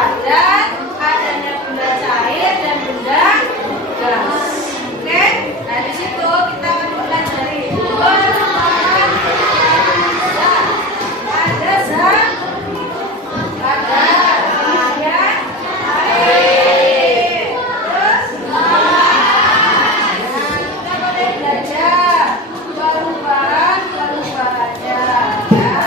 padat, adanya benda cair dan benda gas. Oke, nah di situ kita akan mempelajari perubahan zat. Ada zat padat, kemudian air, terus kita boleh belajar perubahannya. Ya.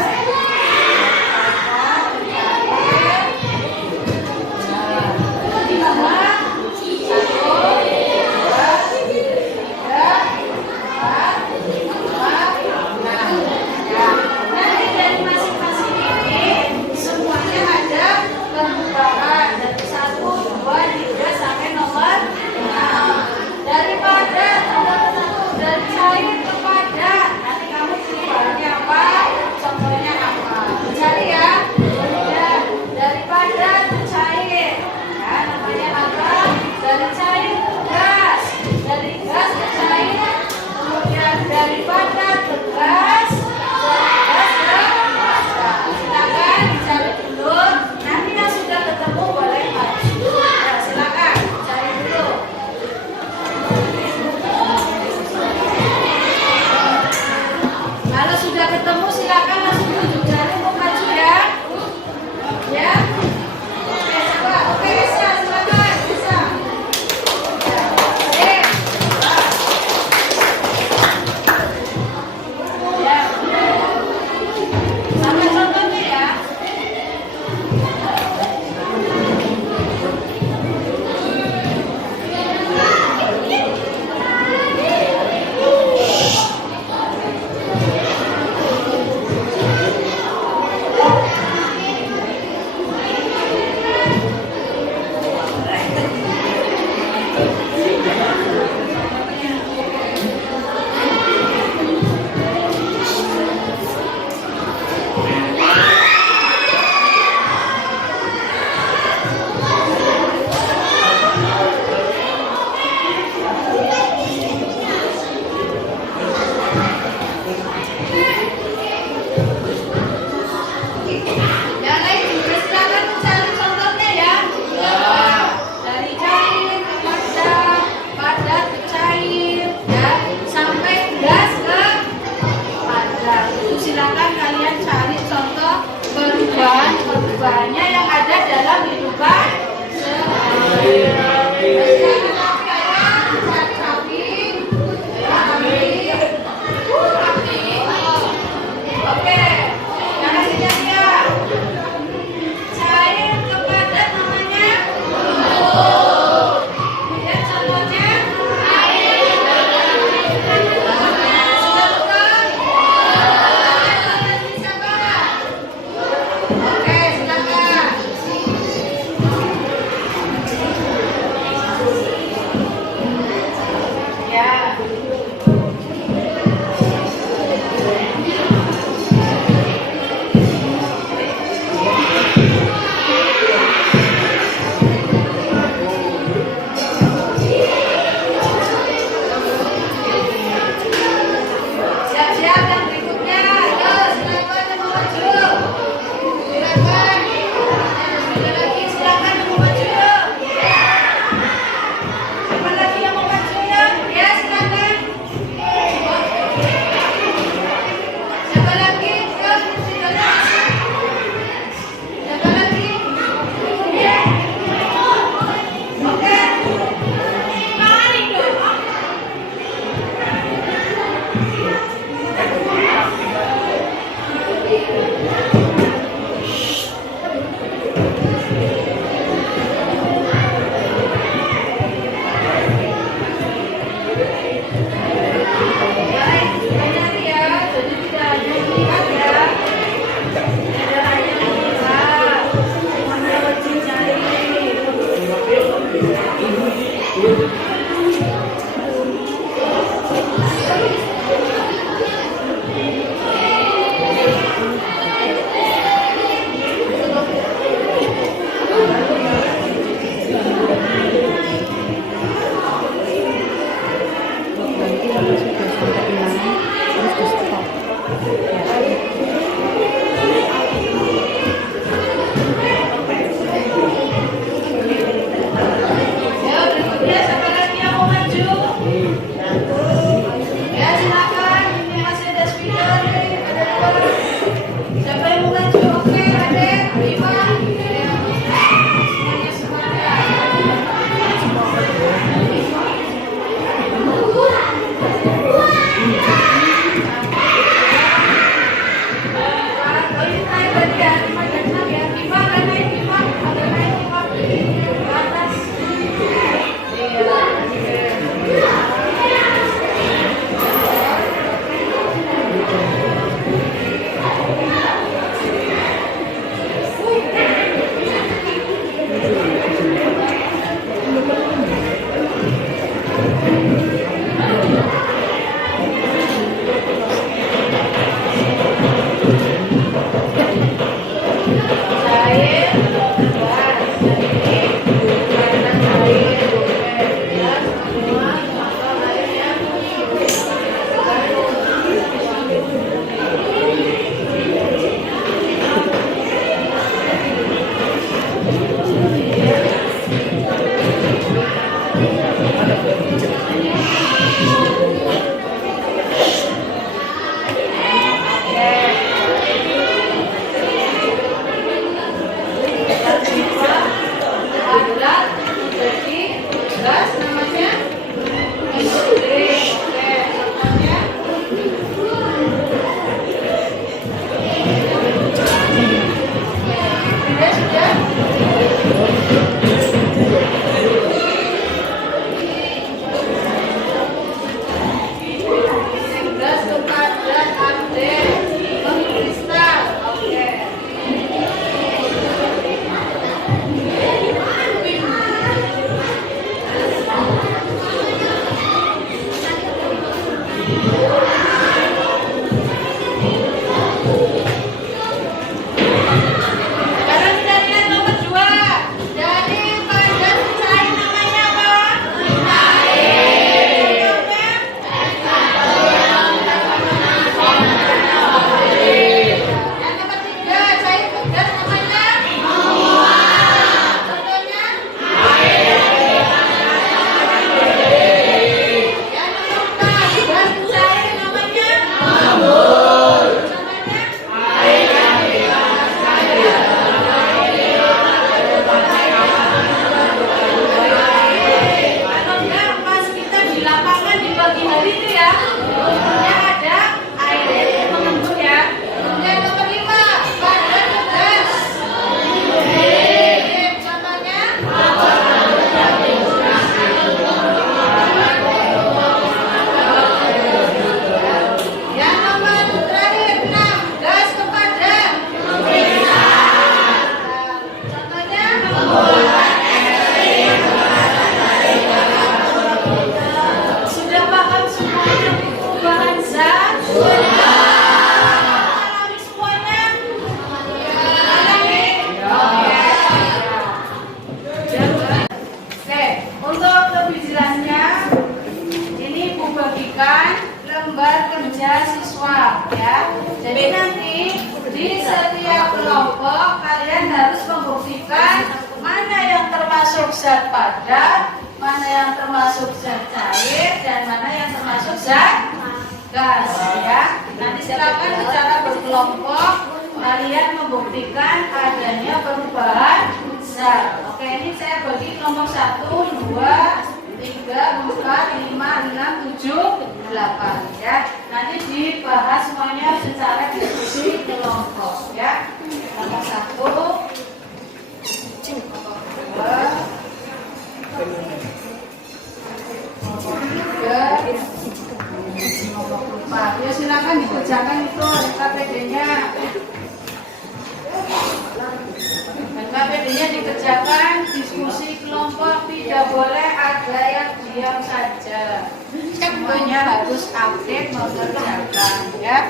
zat padat, mana yang termasuk zat cair, dan mana yang termasuk zat gas ya. Nanti silakan secara berkelompok kalian membuktikan adanya perubahan zat. Oke, ini saya bagi kelompok 1, 2, 3, 4, 5, 6, 7, 8 ya. Nanti dibahas semuanya secara diskusi kelompok ya. Kelompok 1, kelompok 2, kelompok 3, kelompok 4. Ya silakan dikerjakan itu KPD-nya. KPD-nya dikerjakan, diskusi kelompok, tidak boleh ada yang diam saja. Semuanya harus aktif mengerjakan ya.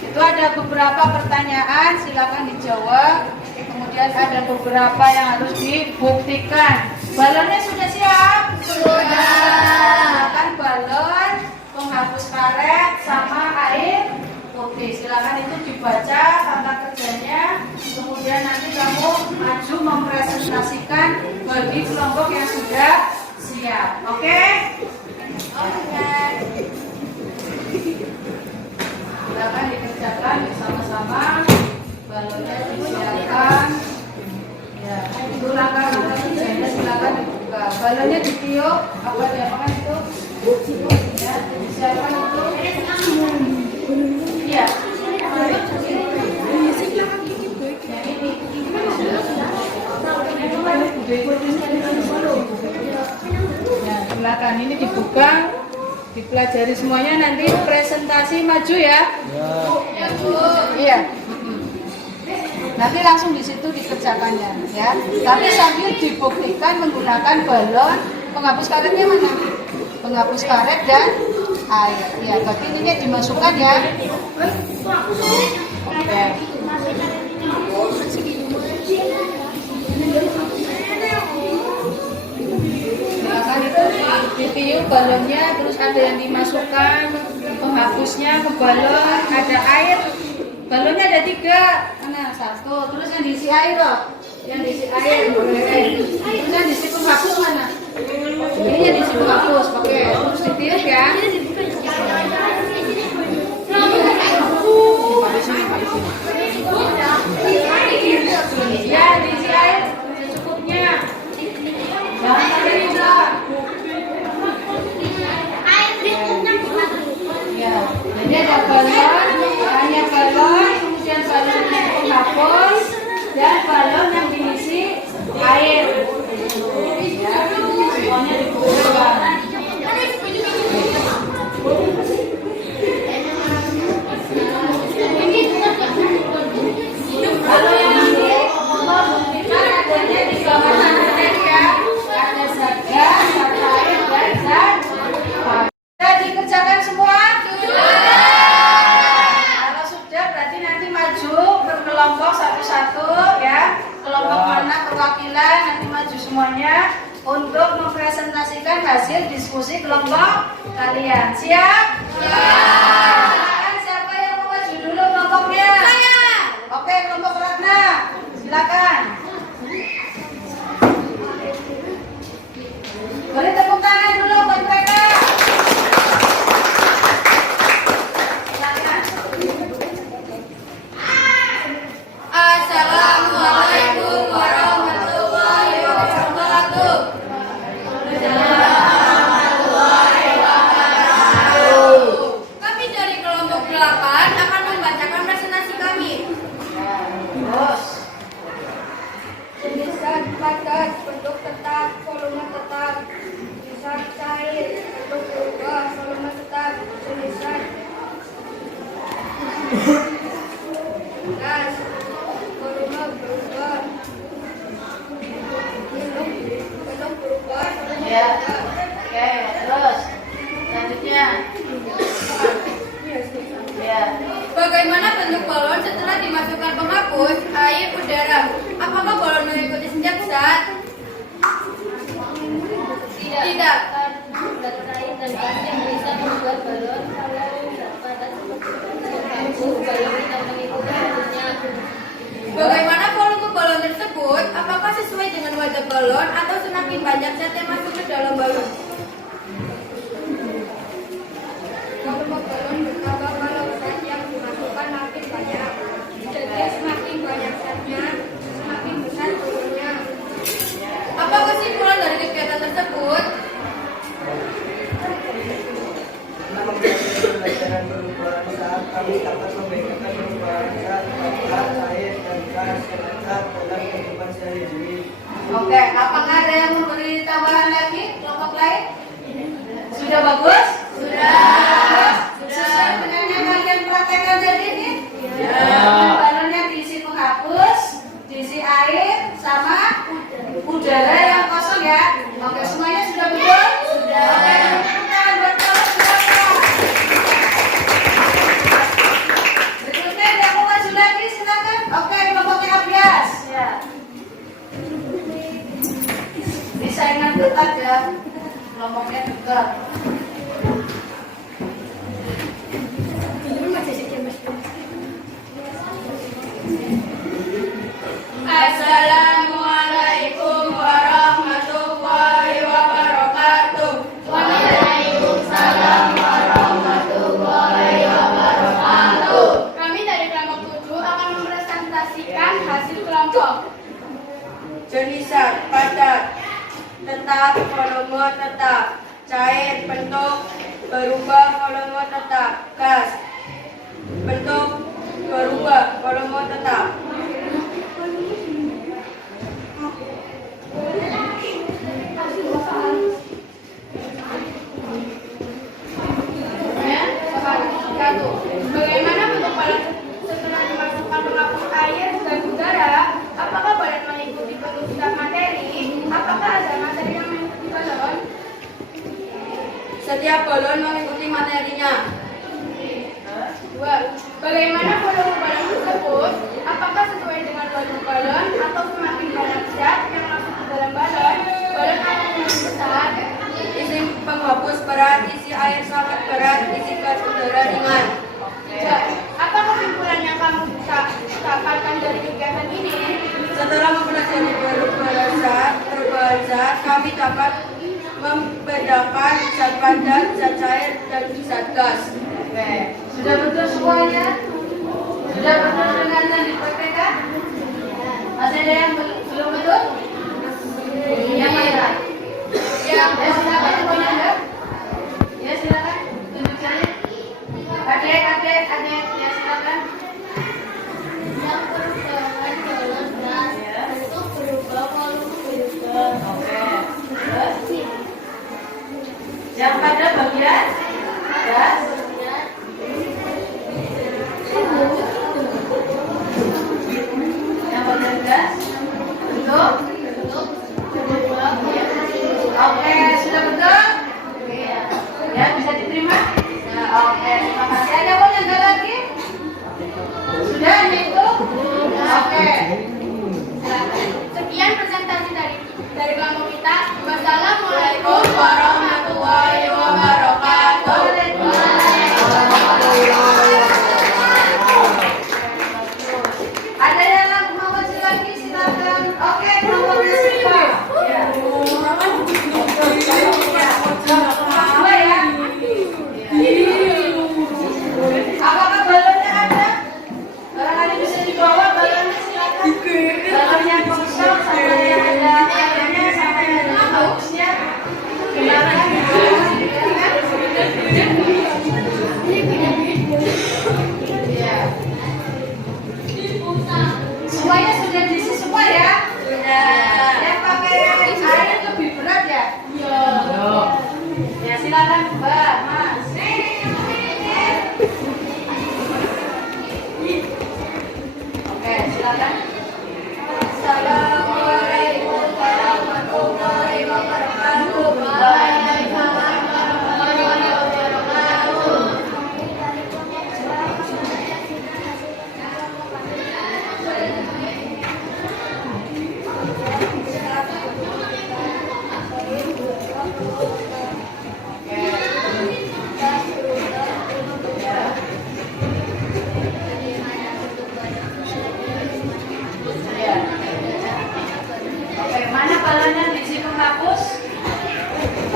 Itu ada beberapa pertanyaan, silakan dijawab. Kemudian ada beberapa yang harus dibuktikan. Balonnya sudah siap? Sudah. Kan balon, penghapus karet, sama air putih. Silakan itu dibaca tata kerjanya. Kemudian nanti kamu maju mempresentasikan bagi kelompok yang sudah siap. Oke? Oke. Silakan dikerjakan bersama-sama. Balonnya disiapkan. Ya, itu langkah-langkah kerjanya silakan dibuka. Balonnya ditiup, apa diapakan itu? Ya, disiapkan itu. Iya. Ya, silakan ini dibuka, dipelajari semuanya, nanti presentasi maju ya. Ya, Bu. Iya. Nanti langsung di situ dikerjakannya ya. Tapi sambil dibuktikan menggunakan balon, penghapus karetnya mana? Penghapus karet dan air. Ya, berarti ini dimasukkan ya. Oke. Silakan itu ditiup balonnya, terus ada yang dimasukkan penghapusnya ke balon, ada air. Balonnya ada 3, mana? 1, terus yang diisi air loh. Yang diisi air, terus yang diisi penghapus mana? Ini yang diisi penghapus, oke. Terus ditiup ya. Ya, diisi air secukupnya. Jangan sampai lupa. Ya, ini ada balon, hanya balon, kemudian balon yang penghapus, dan balon yang diisi air. Ya, semuanya dikumpulkan. Kalau yang ini membuktikan adanya di bawah tanah ya, ada zat gas, zat air, dan zat padat. Sudah dikerjakan semua? Kalau sudah berarti nanti maju berkelompok satu-satu ya. Kelompok mana perwakilan nanti maju semuanya untuk mempresentasikan hasil diskusi kelompok kalian. Siap? Silakan, siapa yang mau maju dulu kelompoknya? Saya. Oke, kelompok Ratna. Silakan. Boleh tepuk tangan dulu buat mereka. Assalamualaikum warahmatullahi wabarakatuh. Kami dari kelompok 8 akan membacakan presentasi kami. Terus. Jenis zat padat, bentuk tetap, volume tetap. Zat cair, bentuk berubah, volume tetap. Jenis zat gas, volume berubah. Bentuk berubah, volume Ya. tetap. Oke, terus selanjutnya. Ya. Bagaimana bentuk balon setelah dimasukkan penghapus air udara? Apakah balon mengikuti setiap zat? Tidak. Zat cair dan gas yang bisa membuat balon kalau zat padat seperti balon tidak mengikuti halusnya. Bagaimana volume balon tersebut? tersebut, apakah sesuai dengan wadah balon atau semakin banyak zat yang masuk ke dalam balon? Volume balon bertambah kalau zat yang dimasukkan makin banyak. Jadi semakin banyak zatnya, semakin besar volumenya. Apa kesimpulan dari kegiatan tersebut? Karena mempelajari pembelajaran perubahan saat kami dapat membedakan perubahan zat, cair, dan gas dengan zat dalam kehidupan sehari-hari. Oke, apakah ada yang memberi tambahan lagi kelompok lain? Sudah bagus? Sudah. Sesuai dengan yang kalian praktekkan tadi ini? Balonnya diisi penghapus, diisi air, sama udara yang kosong ya. Oke, semuanya sudah betul? Sudah. Oke, tangan buat balon silakan. Berikutnya yang mau maju lagi silakan. Oke, kelompoknya Abias. Ya. Saingan dekat ya, kelompoknya dekat. Assalamualaikum warahmatullahi wabarakatuh. Waalaikumsalam warahmatullahi wabarakatuh. Kami dari kelompok 7 akan mempresentasikan hasil kelompok. Jenis zat, padat, tetap, volume tetap, cair, bentuk berubah, volume tetap, gas, bentuk berubah, volume tetap. Bagaimana bentuk balon setelah dimasukkan penghapus air dan udara? Apakah balon mengikuti bentuk zat materi? Apakah ada materi yang mengikuti balon? Setiap balon mengikuti materinya. 2. Bagaimana volume balon tersebut? Apakah sesuai dengan volume balon atau semakin banyak zat yang masuk ke dalam balon, balon akan lebih besar? Isi penghapus berat, isi air sangat berat, isi gas udara ringan. Apa kesimpulan yang kamu bisa dapatkan dari kegiatan ini? Setelah mempelajari perubahan zat, kami dapat membedakan zat padat, zat cair, dan zat gas. Oke, sudah betul semuanya? Sudah betul dengan yang dipraktekkan? Masih ada yang belum betul? Yang mana? Ya silakan yang punya ada? Ya silakan, tunjuk saja. Adik, ya silakan. Yang perubahan balon gas, bentuk berubah, volume berubah. Oke. Terus? Yang pada bagian gas. Yang bagian gas. Bentuk. Oke, sudah betul? Ya, bisa diterima? Nah, oke, terima kasih. Ada mau yang lagi? Sudah, itu? Oke. Silakan. Sekian presentasi dari kelompok kita. Wassalamualaikum warahmatullahi wabarakatuh. Ada yang mau maju lagi? Silakan. Oke, kelompoknya Siva. Ya. Dua ya. Apakah balonnya ada? Barangkali bisa dibawa balonnya silakan. Balonnya kosong sama yang ada airnya sama yang ada hausnya. Silakan. Ya. Semuanya sudah diisi semua ya? Sudah. Yang pakai air lebih berat ya? Iya. Ya silakan Mbak, Mas. Oke, silakan. Assalamualaikum warahmatullahi wabarakatuh. Waalaikumsalam warahmatullahi wabarakatuh. balon yang diisi penghapus?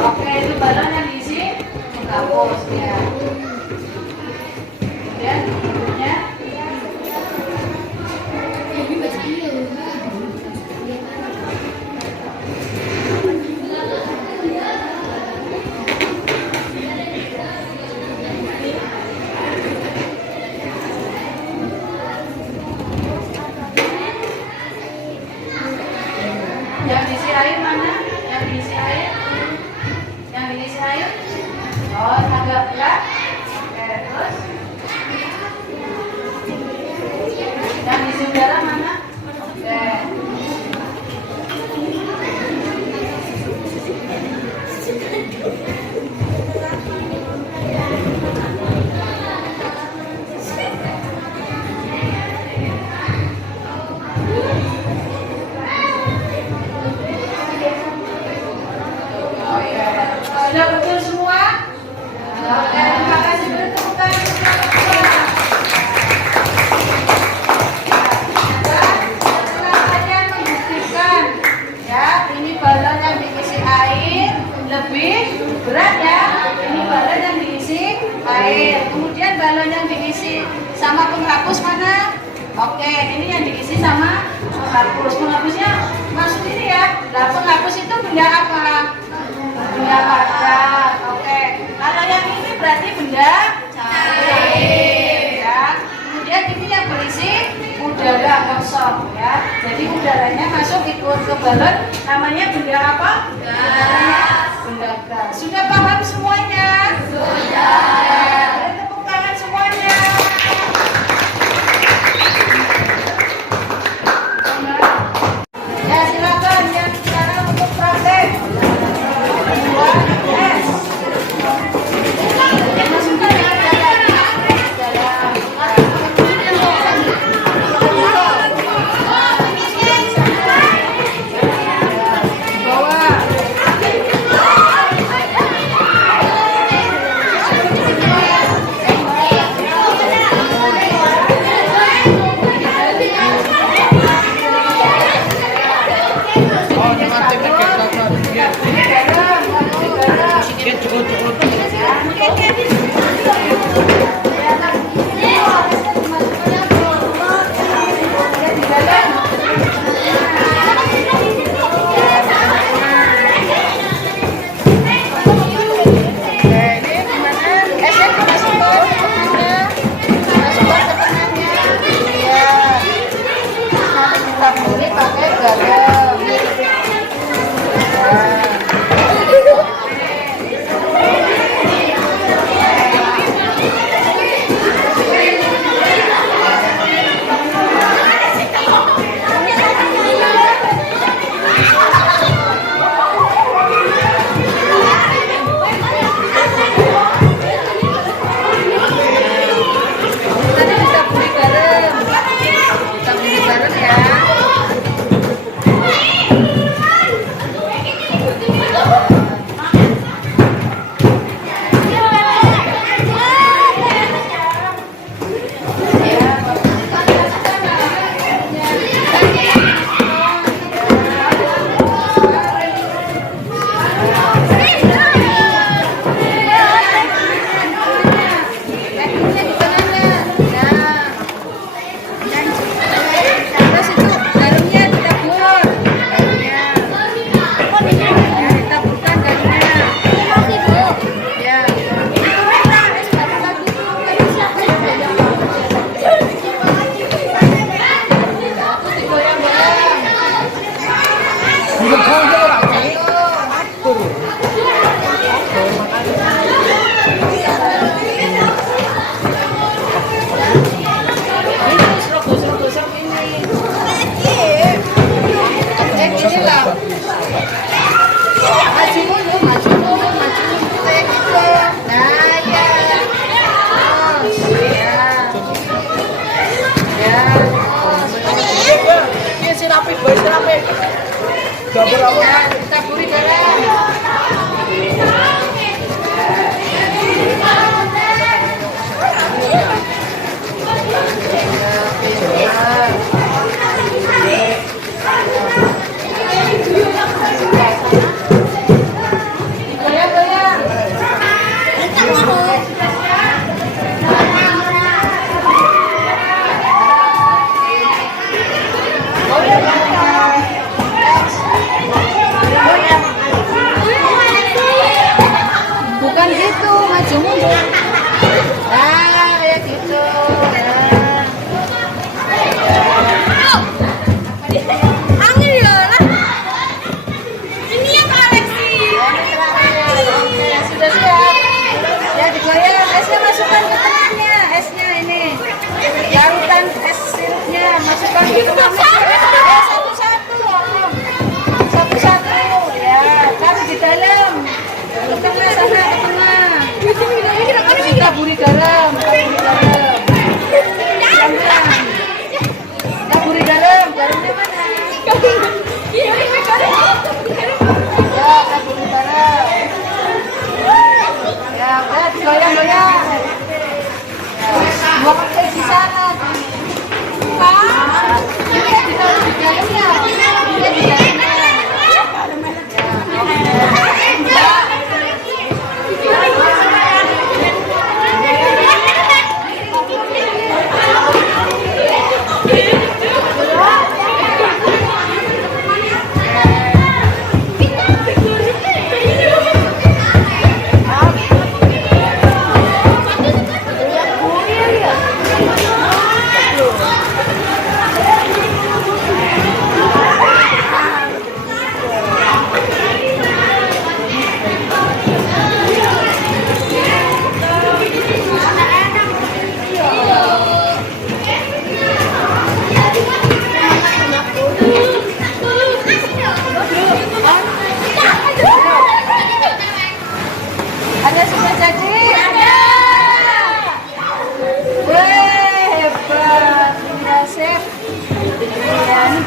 Oke, itu balon yang diisi penghapus ya. Kemudian berikutnya yang diisi air mana? Yang diisi air? Yang diisi air? Oh, agak berat. Oke, terus? Yang diisi udara mana? Oke. Sudah betul semua? Oke, terima kasih. Beri tepuk tangan untuk yang kedua. Setelah kalian membuktikan, ya, ini balon yang diisi air lebih berat ya. Ini balon yang diisi air. Kemudian balon yang diisi sama penghapus mana? Oke, ini yang diisi sama penghapus. Penghapusnya masuk ini ya. Nah, penghapus itu benda apa? Benda padat. Oke. Kalau yang ini berarti benda cair ya. Kemudian ini yang berisi udara kosong ya. Jadi udaranya masuk ikut ke balon, namanya benda apa? Gas. Benda gas. Sudah paham semuanya? Sudah. Beri tepuk tangan semuanya. Ya, silakan yang sekarang untuk praktek.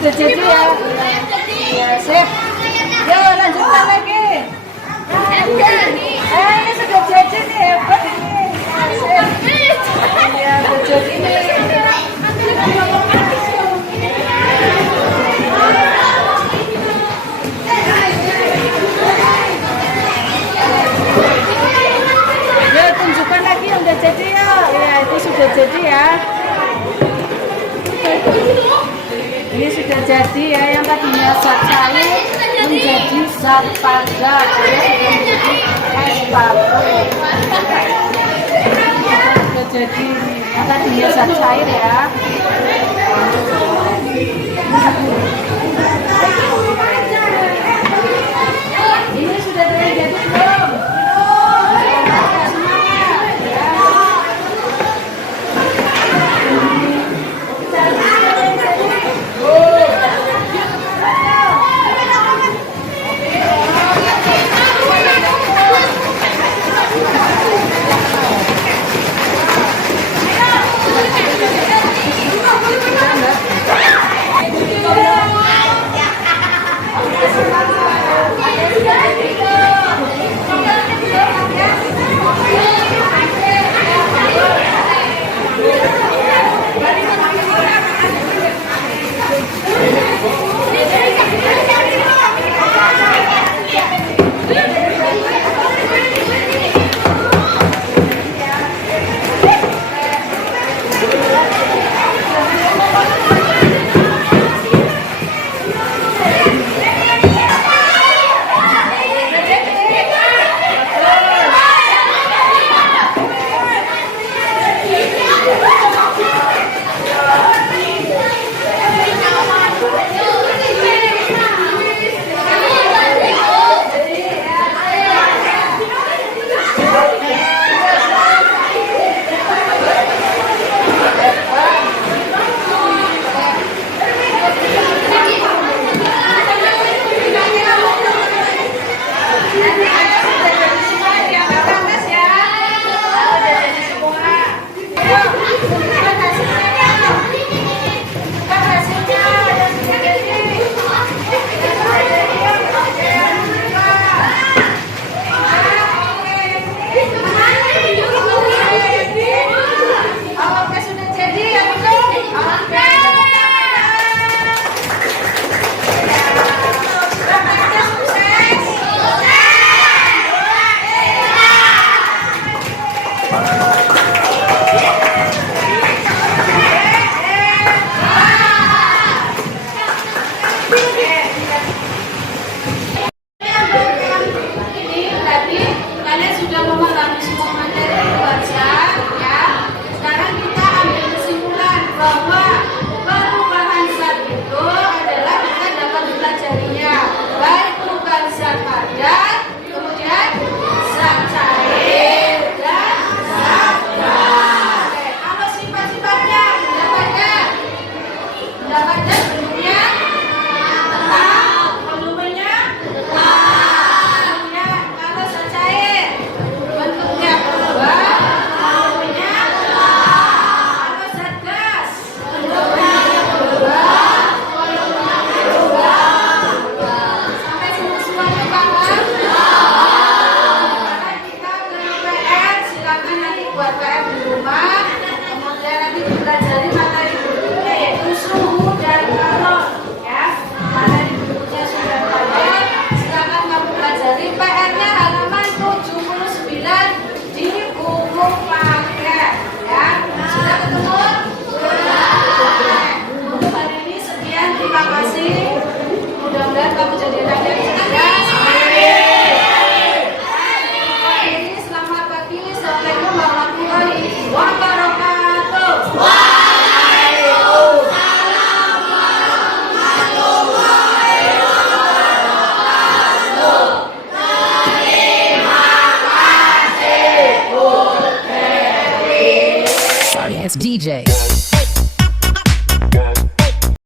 sudah jadi ya. Ya, sip. Yuk, lanjutkan lagi. Ini sudah jadi nih, hebat ini. Sip. Ya, sudah jadi nih. Ya, tunjukkan lagi yang udah jadi ya. Ya, itu sudah jadi ya. Ini sudah jadi ya, yang tadinya zat cair menjadi zat padat, ya sudah menjadi es batu. Sudah jadi yang tadinya zat cair ya. Ini sudah jadi belum? It's DJ.